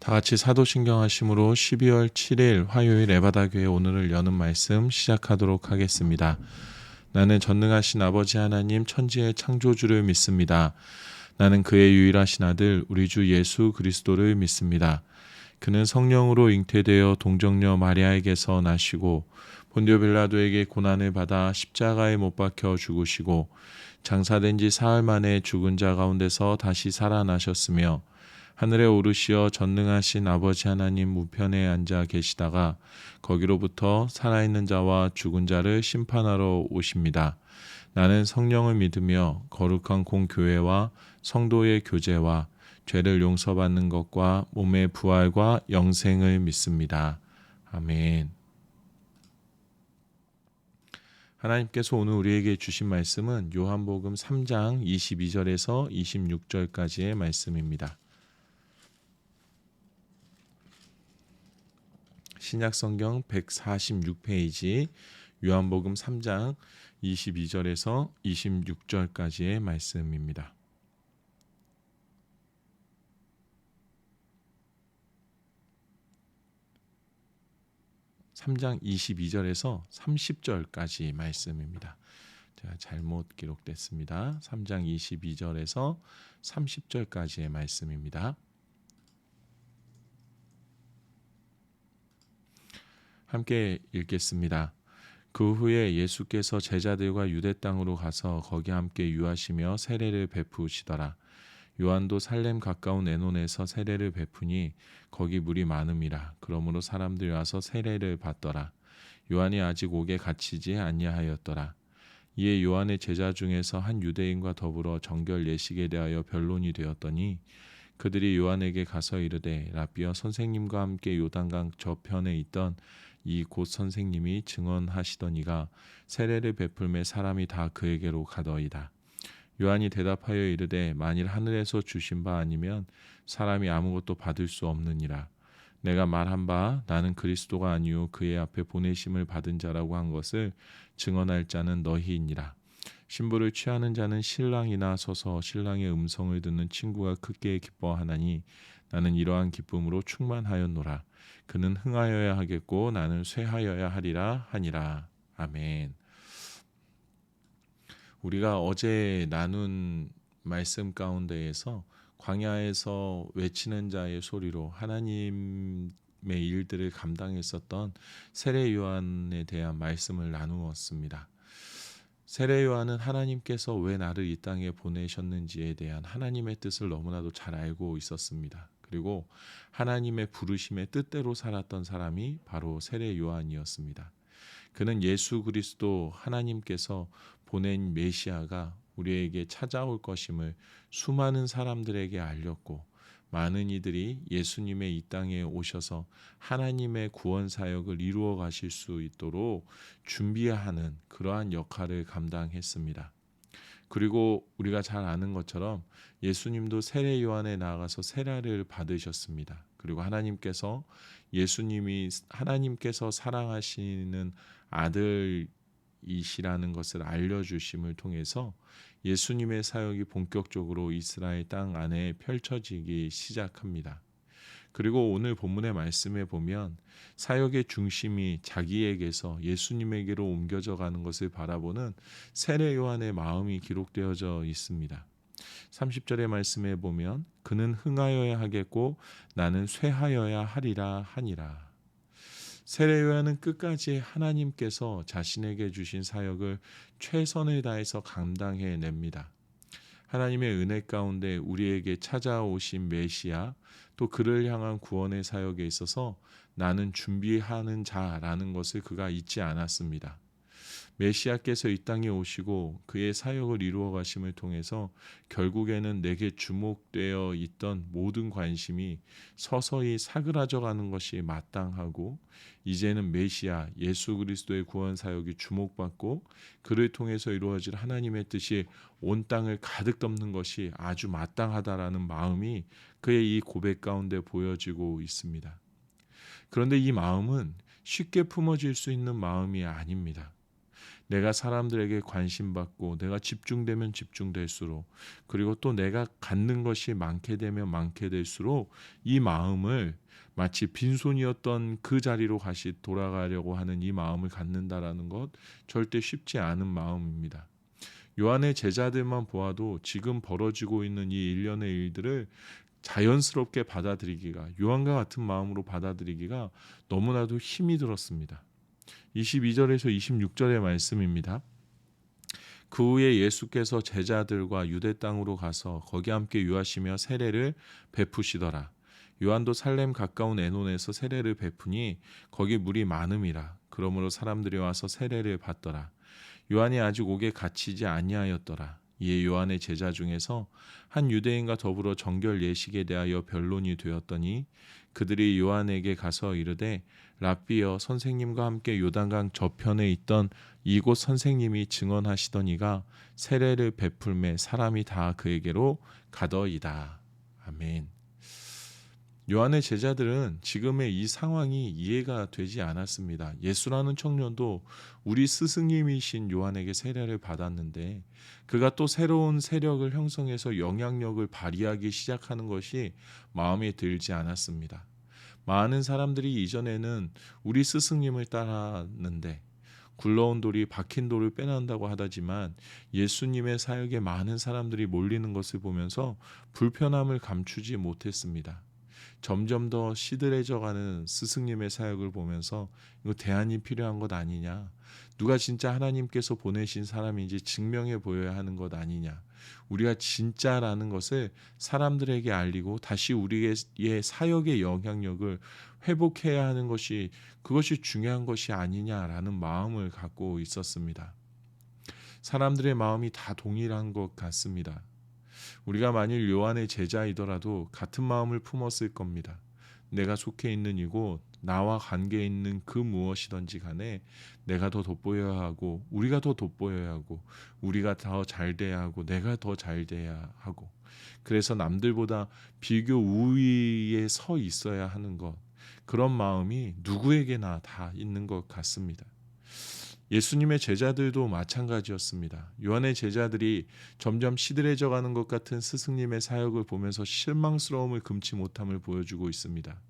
다 같이 사도신경 하심으로 12월 7일 화요일 에바다교회 오늘을 여는 말씀 시작하도록 하겠습니다. 나는 전능하신 아버지 하나님 천지의 창조주를 믿습니다. 나는 그의 유일하신 아들 우리 주 예수 그리스도를 믿습니다. 그는 성령으로 잉태되어 동정녀 마리아에게서 나시고 본디오 빌라도에게 고난을 받아 십자가에 못 박혀 죽으시고 장사된 지 사흘 만에 죽은 자 가운데서 다시 살아나셨으며 하늘에 오르시어 전능하신 아버지 하나님 우편에 앉아 계시다가 거기로부터 살아있는 자와 죽은 자를 심판하러 오십니다. 나는 성령을 믿으며 거룩한 공교회와 성도의 교제와 죄를 용서받는 것과 몸의 부활과 영생을 믿습니다. 아멘. 하나님께서 오늘 우리에게 주신 말씀은 요한복음 3장 22절에서 26절까지의 말씀입니다. 신약성경 146페이지 요한복음 3장 22절에서 26절까지의 말씀입니다. (3장 22절에서 30절까지) 말씀입니다. 제가 잘못 기록됐습니다. 3장 22절에서 30절까지의 말씀입니다. 함께 읽겠습니다. 그 후에 예수께서 제자들과 유대 땅으로 가서 거기 함께 유하시며 세례를 베푸시더라. 요한도 살렘 가까운 에논에서 세례를 베푸니 거기 물이 많음이라. 그러므로 사람들이 와서 세례를 받더라. 요한이 아직 옥에 갇히지 아니하였더라. 이에 요한의 제자 중에서 한 유대인과 더불어 정결 예식에 대하여 변론이 되었더니 그들이 요한에게 가서 이르되 라비어 선생님과 함께 요단강 저편에 있던 이 곧 선생님이 증언하시더니가 세례를 베풀매 사람이 다 그에게로 가더이다. 요한이 대답하여 이르되 만일 하늘에서 주신 바 아니면 사람이 아무것도 받을 수 없느니라. 내가 말한 바 나는 그리스도가 아니요 그의 앞에 보내심을 받은 자라고 한 것을 증언할 자는 너희이니라. 신부를 취하는 자는 신랑이나 서서 신랑의 음성을 듣는 친구가 크게 기뻐하나니 나는 이러한 기쁨으로 충만하였노라. 그는 흥하여야 하겠고 나는 쇠하여야 하리라 하니라. 아멘. 우리가 어제 나눈 말씀 가운데에서 광야에서 외치는 자의 소리로 하나님의 일들을 감당했었던 세례 요한에 대한 말씀을 나누었습니다. 세례 요한은 하나님께서 왜 나를 이 땅에 보내셨는지에 대한 하나님의 뜻을 너무나도 잘 알고 있었습니다. 그리고 하나님의 부르심의 뜻대로 살았던 사람이 바로 세례 요한이었습니다. 그는 예수 그리스도 하나님께서 보낸 메시아가 우리에게 찾아올 것임을 수많은 사람들에게 알렸고, 많은 이들이 예수님의 이 땅에 오셔서 하나님의 구원 사역을 이루어 가실 수 있도록 준비하는 그러한 역할을 감당했습니다. 그리고 우리가 잘 아는 것처럼 예수님도 세례 요한에 나아가서 세례를 받으셨습니다. 그리고 하나님께서 사랑하시는 아들이시라는 것을 알려주심을 통해서 예수님의 사역이 본격적으로 이스라엘 땅 안에 펼쳐지기 시작합니다. 그리고 오늘 본문의 말씀에 보면 사역의 중심이 자기에게서 예수님에게로 옮겨져 가는 것을 바라보는 세례 요한의 마음이 기록되어져 있습니다. 30절의 말씀에 보면 그는 흥하여야 하겠고 나는 쇠하여야 하리라 하니라. 세례 요한은 끝까지 하나님께서 자신에게 주신 사역을 최선을 다해서 감당해 냅니다. 하나님의 은혜 가운데 우리에게 찾아오신 메시아, 또 그를 향한 구원의 사역에 있어서 나는 준비하는 자라는 것을 그가 잊지 않았습니다. 메시아께서 이 땅에 오시고 그의 사역을 이루어 가심을 통해서 결국에는 내게 주목되어 있던 모든 관심이 서서히 사그라져 가는 것이 마땅하고, 이제는 메시아 예수 그리스도의 구원 사역이 주목받고 그를 통해서 이루어질 하나님의 뜻이 온 땅을 가득 덮는 것이 아주 마땅하다라는 마음이 그의 이 고백 가운데 보여지고 있습니다. 그런데 이 마음은 쉽게 품어질 수 있는 마음이 아닙니다. 내가 사람들에게 관심받고 내가 집중되면 집중될수록, 그리고 또 내가 갖는 것이 많게 되면 많게 될수록 이 마음을 마치 빈손이었던 그 자리로 다시 돌아가려고 하는 이 마음을 갖는다라는 것, 절대 쉽지 않은 마음입니다. 요한의 제자들만 보아도 지금 벌어지고 있는 이 일련의 일들을 자연스럽게 받아들이기가, 요한과 같은 마음으로 받아들이기가 너무나도 힘이 들었습니다. 22절에서 26절의 말씀입니다. 그 후에 예수께서 제자들과 유대 땅으로 가서 거기 함께 유하시며 세례를 베푸시더라. 요한도 살렘 가까운 에논에서 세례를 베푸니 거기 물이 많음이라. 그러므로 사람들이 와서 세례를 받더라. 요한이 아직 옥에 갇히지 아니하였더라. 이에 요한의 제자 중에서 한 유대인과 더불어 정결 예식에 대하여 변론이 되었더니 그들이 요한에게 가서 이르되 랍비여, 선생님과 함께 요단강 저편에 있던 이곳 선생님이 증언하시더니가 세례를 베풀매 사람이 다 그에게로 가더이다. 아멘. 요한의 제자들은 지금의 이 상황이 이해가 되지 않았습니다. 예수라는 청년도 우리 스승님이신 요한에게 세례를 받았는데 그가 또 새로운 세력을 형성해서 영향력을 발휘하기 시작하는 것이 마음에 들지 않았습니다. 많은 사람들이 이전에는 우리 스승님을 따랐는데 굴러온 돌이 박힌 돌을 빼낸다고 하다지만 예수님의 사역에 많은 사람들이 몰리는 것을 보면서 불편함을 감추지 못했습니다. 점점 더 시들해져가는 스승님의 사역을 보면서 이거 대안이 필요한 것 아니냐, 누가 진짜 하나님께서 보내신 사람인지 증명해 보여야 하는 것 아니냐, 우리가 진짜라는 것을 사람들에게 알리고 다시 우리의 사역의 영향력을 회복해야 하는 것이, 그것이 중요한 것이 아니냐라는 마음을 갖고 있었습니다. 사람들의 마음이 다 동일한 것 같습니다. 우리가 만일 요한의 제자이더라도 같은 마음을 품었을 겁니다. 내가 속해 있는 이곳, 나와 관계 있는 그 무엇이든지 간에 내가 더 돋보여야 하고, 우리가 더 돋보여야 하고, 우리가 더 잘 돼야 하고, 내가 더 잘 돼야 하고, 그래서 남들보다 비교 우위에 서 있어야 하는 것, 그런 마음이 누구에게나 다 있는 것 같습니다. 예수님의 제자들도 마찬가지였습니다. 요한의 제자들이 점점 시들해져 가는 것 같은 스승님의 사역을 보면서 실망스러움을 금치 못함을 보여주고 있습니다.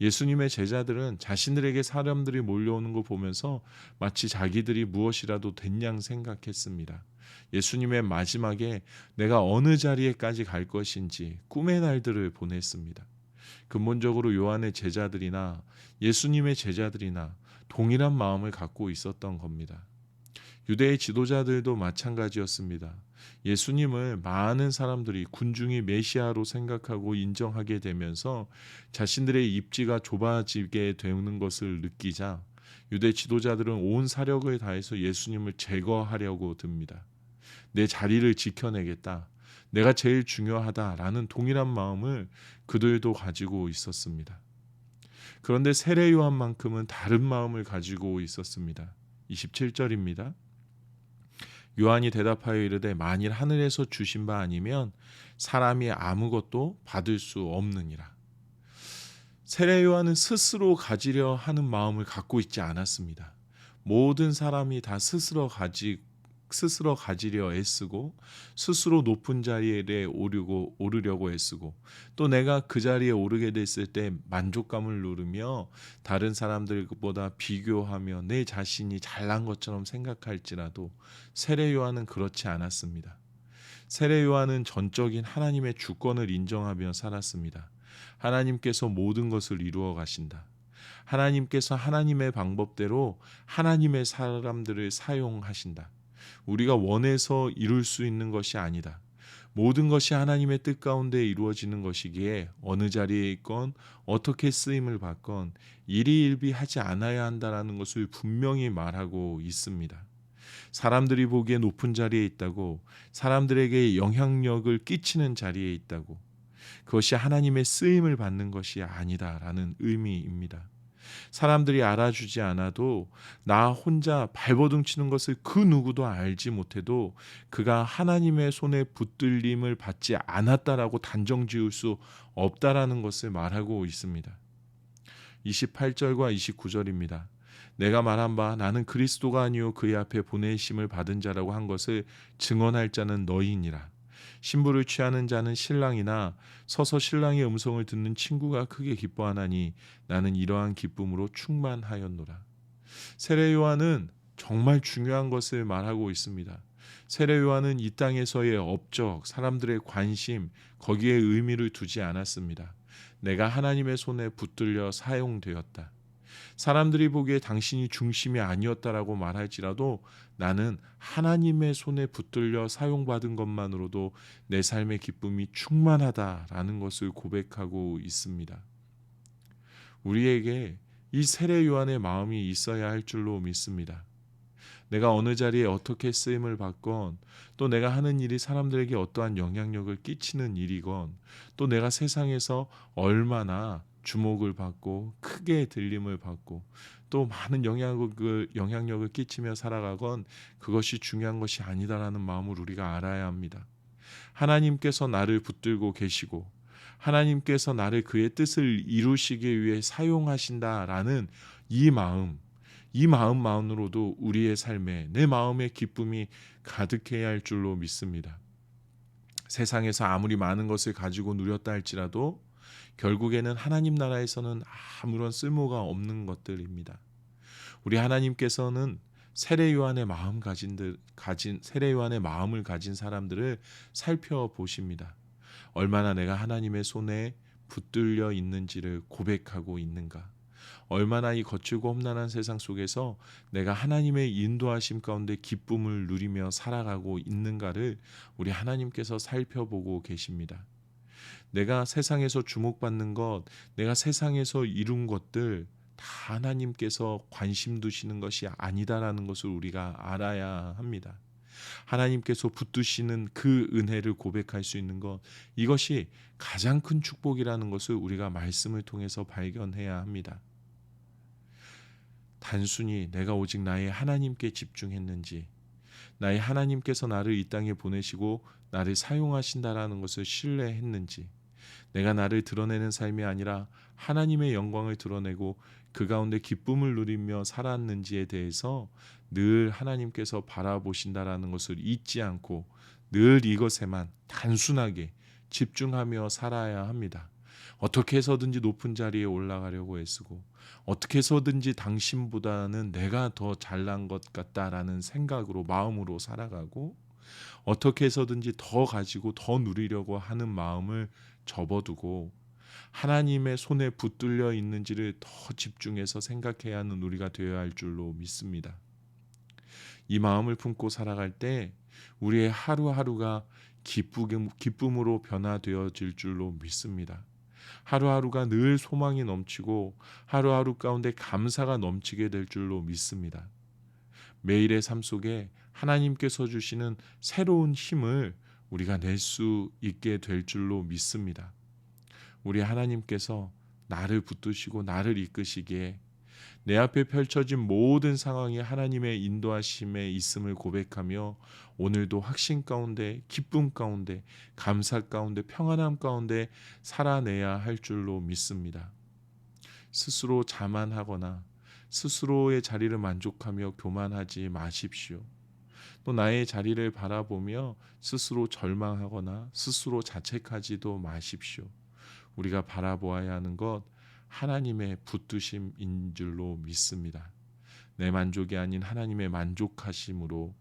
예수님의 제자들은 자신들에게 사람들이 몰려오는 걸 보면서 마치 자기들이 무엇이라도 된 양 생각했습니다. 예수님의 마지막에 내가 어느 자리에까지 갈 것인지 꿈의 날들을 보냈습니다. 근본적으로 요한의 제자들이나 예수님의 제자들이나 동일한 마음을 갖고 있었던 겁니다. 유대의 지도자들도 마찬가지였습니다. 예수님을 많은 사람들이 군중이 메시아로 생각하고 인정하게 되면서 자신들의 입지가 좁아지게 되는 것을 느끼자 유대 지도자들은 온 사력을 다해서 예수님을 제거하려고 듭니다. 내 자리를 지켜내겠다. 내가 제일 중요하다라는 동일한 마음을 그들도 가지고 있었습니다. 그런데 세례 요한만큼은 다른 마음을 가지고 있었습니다. 27절입니다. 요한이 대답하여 이르되 만일 하늘에서 주신 바 아니면 사람이 아무것도 받을 수 없느니라. 세례 요한은 스스로 가지려 하는 마음을 갖고 있지 않았습니다. 모든 사람이 다 스스로 가지려 애쓰고 스스로 높은 자리에 오르려고 애쓰고 또 내가 그 자리에 오르게 됐을 때 만족감을 누르며 다른 사람들보다 비교하며 내 자신이 잘난 것처럼 생각할지라도 세례 요한은 그렇지 않았습니다. 세례 요한은 전적인 하나님의 주권을 인정하며 살았습니다. 하나님께서 모든 것을 이루어 가신다. 하나님께서 하나님의 방법대로 하나님의 사람들을 사용하신다. 우리가 원해서 이룰 수 있는 것이 아니다. 모든 것이 하나님의 뜻 가운데 이루어지는 것이기에 어느 자리에 있건 어떻게 쓰임을 받건 일희일비하지 않아야 한다라는 것을 분명히 말하고 있습니다. 사람들이 보기에 높은 자리에 있다고, 사람들에게 영향력을 끼치는 자리에 있다고, 그것이 하나님의 쓰임을 받는 것이 아니다라는 의미입니다. 사람들이 알아주지 않아도 나 혼자 발버둥 치는 것을 그 누구도 알지 못해도 그가 하나님의 손에 붙들림을 받지 않았다라고 단정 지을 수 없다라는 것을 말하고 있습니다. 28절과 29절입니다. 내가 말한 바 나는 그리스도가 아니요 그의 앞에 보내심을 받은 자라고 한 것을 증언할 자는 너희니라. 신부를 취하는 자는 신랑이나 서서 신랑의 음성을 듣는 친구가 크게 기뻐하나니 나는 이러한 기쁨으로 충만하였노라. 세례 요한은 정말 중요한 것을 말하고 있습니다. 세례 요한은 이 땅에서의 업적, 사람들의 관심, 거기에 의미를 두지 않았습니다. 내가 하나님의 손에 붙들려 사용되었다. 사람들이 보기에 당신이 중심이 아니었다라고 말할지라도 나는 하나님의 손에 붙들려 사용받은 것만으로도 내 삶의 기쁨이 충만하다라는 것을 고백하고 있습니다. 우리에게 이 세례 요한의 마음이 있어야 할 줄로 믿습니다. 내가 어느 자리에 어떻게 쓰임을 받건 또 내가 하는 일이 사람들에게 어떠한 영향력을 끼치는 일이건 또 내가 세상에서 얼마나 주목을 받고 크게 들림을 받고 또 많은 영향력을 끼치며 살아가건 그것이 중요한 것이 아니다라는 마음을 우리가 알아야 합니다. 하나님께서 나를 붙들고 계시고 하나님께서 나를 그의 뜻을 이루시기 위해 사용하신다라는 이 마음만으로도 우리의 삶에 내 마음의 기쁨이 가득해야 할 줄로 믿습니다. 세상에서 아무리 많은 것을 가지고 누렸다 할지라도 결국에는 하나님 나라에서는 아무런 쓸모가 없는 것들입니다. 우리 하나님께서는 세례 요한의 마음을 가진 사람들을 살펴보십니다. 얼마나 내가 하나님의 손에 붙들려 있는지를 고백하고 있는가? 얼마나 이 거칠고 험난한 세상 속에서 내가 하나님의 인도하심 가운데 기쁨을 누리며 살아가고 있는가를 우리 하나님께서 살펴보고 계십니다. 내가 세상에서 주목받는 것, 내가 세상에서 이룬 것들 다 하나님께서 관심 두시는 것이 아니다라는 것을 우리가 알아야 합니다. 하나님께서 붙드시는 그 은혜를 고백할 수 있는 것, 이것이 가장 큰 축복이라는 것을 우리가 말씀을 통해서 발견해야 합니다. 단순히 내가 오직 나의 하나님께 집중했는지, 나의 하나님께서 나를 이 땅에 보내시고 나를 사용하신다라는 것을 신뢰했는지, 내가 나를 드러내는 삶이 아니라 하나님의 영광을 드러내고 그 가운데 기쁨을 누리며 살았는지에 대해서 늘 하나님께서 바라보신다라는 것을 잊지 않고 늘 이것에만 단순하게 집중하며 살아야 합니다. 어떻게 해서든지 높은 자리에 올라가려고 애쓰고 어떻게 해서든지 당신보다는 내가 더 잘난 것 같다라는 생각으로 마음으로 살아가고 어떻게 해서든지 더 가지고 더 누리려고 하는 마음을 접어두고 하나님의 손에 붙들려 있는지를 더 집중해서 생각해야 하는 우리가 되어야 할 줄로 믿습니다. 이 마음을 품고 살아갈 때 우리의 하루하루가 기쁨으로 변화되어질 줄로 믿습니다. 하루하루가 늘 소망이 넘치고 하루하루 가운데 감사가 넘치게 될 줄로 믿습니다. 매일의 삶 속에 하나님께서 주시는 새로운 힘을 우리가 낼 수 있게 될 줄로 믿습니다. 우리 하나님께서 나를 붙드시고 나를 이끄시기에 내 앞에 펼쳐진 모든 상황이 하나님의 인도하심에 있음을 고백하며 오늘도 확신 가운데, 기쁨 가운데, 감사 가운데, 평안함 가운데 살아내야 할 줄로 믿습니다. 스스로 자만하거나 스스로의 자리를 만족하며 교만하지 마십시오. 또 나의 자리를 바라보며 스스로 절망하거나 스스로 자책하지도 마십시오. 우리가 바라보아야 하는 것 하나님의 붙드심인 줄로 믿습니다. 내 만족이 아닌 하나님의 만족하심으로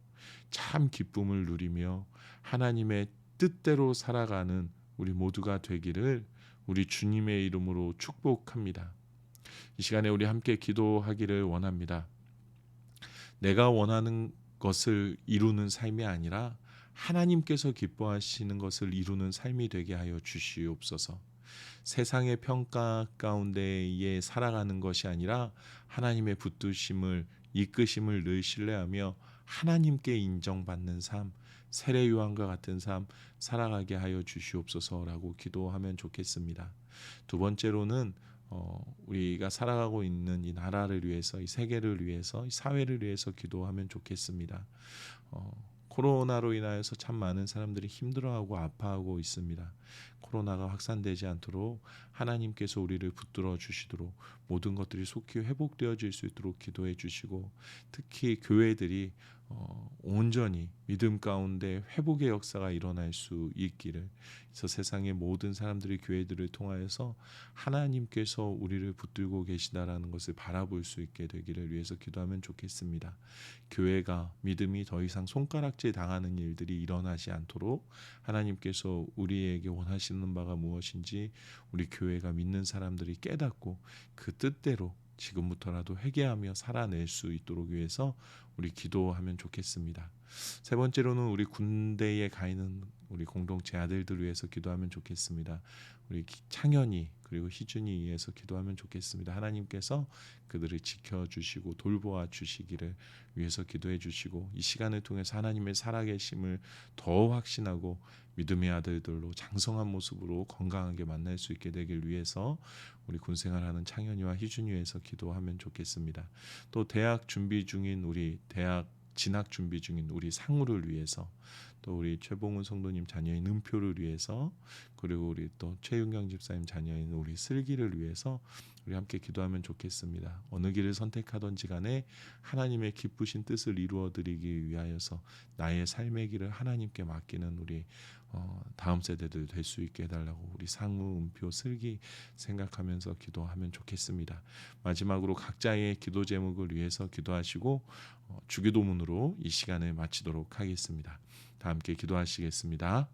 참 기쁨을 누리며 하나님의 뜻대로 살아가는 우리 모두가 되기를 우리 주님의 이름으로 축복합니다. 이 시간에 우리 함께 기도하기를 원합니다. 내가 원하는 것을 이루는 삶이 아니라 하나님께서 기뻐하시는 것을 이루는 삶이 되게 하여 주시옵소서. 세상의 평가 가운데에 살아가는 것이 아니라 하나님의 붙드심을 이끄심을 늘 신뢰하며 하나님께 인정받는 삶, 세례 요한과 같은 삶 살아가게 하여 주시옵소서라고 기도하면 좋겠습니다. 두 번째로는 우리가 살아가고 있는 이 나라를 위해서, 이 세계를 위해서, 이 사회를 위해서 기도하면 좋겠습니다. 코로나로 인하여서 참 많은 사람들이 힘들어하고 아파하고 있습니다. 코로나가 확산되지 않도록 하나님께서 우리를 붙들어 주시도록 모든 것들이 속히 회복되어질 수 있도록 기도해 주시고 특히 교회들이 온전히 믿음 가운데 회복의 역사가 일어날 수 있기를 그래서 세상의 모든 사람들이 교회들을 통하여서 하나님께서 우리를 붙들고 계시다라는 것을 바라볼 수 있게 되기를 위해서 기도하면 좋겠습니다. 교회가 믿음이 더 이상 손가락질 당하는 일들이 일어나지 않도록 하나님께서 우리에게 원하시는 바가 무엇인지 우리 교회가 믿는 사람들이 깨닫고 그 뜻대로 지금부터라도 회개하며 살아낼 수 있도록 위해서 우리 기도하면 좋겠습니다. 세 번째로는 우리 군대에 가 있는 우리 공동체 아들들 위해서 기도하면 좋겠습니다. 우리 창현이 그리고 희준이 위해서 기도하면 좋겠습니다. 하나님께서 그들을 지켜주시고 돌보아 주시기를 위해서 기도해 주시고 이 시간을 통해서 하나님의 살아계심을 더 확신하고 믿음의 아들들로 장성한 모습으로 건강하게 만날 수 있게 되길 위해서 우리 군생활하는 창현이와 희준이 위해서 기도하면 좋겠습니다. 또 대학 준비 중인 우리 대학 진학 준비 중인 우리 상우를 위해서 또 우리 최봉훈 성도님 자녀인 은표를 위해서 그리고 우리 또 최윤경 집사님 자녀인 우리 슬기를 위해서 우리 함께 기도하면 좋겠습니다. 어느 길을 선택하든지 간에 하나님의 기쁘신 뜻을 이루어 드리기 위하여서 나의 삶의 길을 하나님께 맡기는 우리 다음 세대들 될 수 있게 해달라고 우리 상우, 은표, 슬기 생각하면서 기도하면 좋겠습니다. 마지막으로 각자의 기도 제목을 위해서 기도하시고 주기도문으로 이 시간을 마치도록 하겠습니다. 다 함께 기도하시겠습니다.